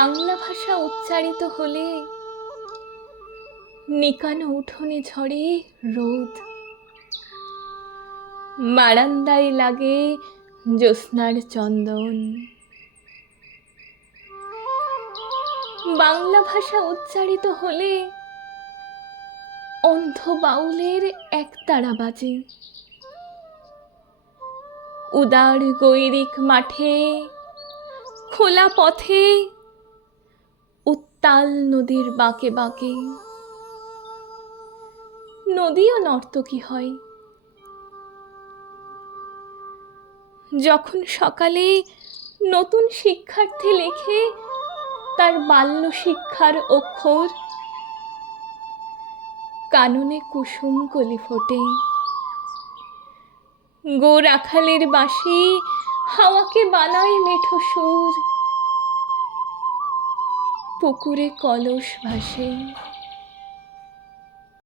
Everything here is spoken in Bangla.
বাংলা ভাষা উচ্চারিত হলে নিকানো উঠোনে ঝরে রোদ, বারান্দায় লাগে জ্যোৎস্নার চন্দন। বাংলা ভাষা উচ্চারিত হলে অন্ধ বাউলের একতারা বাজে। উদার গৈরিক মাঠে, খোলা পথে, উত্তাল নদীর বাঁকে বাঁকে নদীও নর্তকী হয়। যখন সকালে নতুন শিক্ষার্থী লেখে তার বাল্য শিক্ষার অক্ষর, কাননে কুসুম কলি ফোটে। গো রাখালের বাঁশি হাওয়াকে বানায় মেঠো সুর, পুকুরে কলস ভাসে।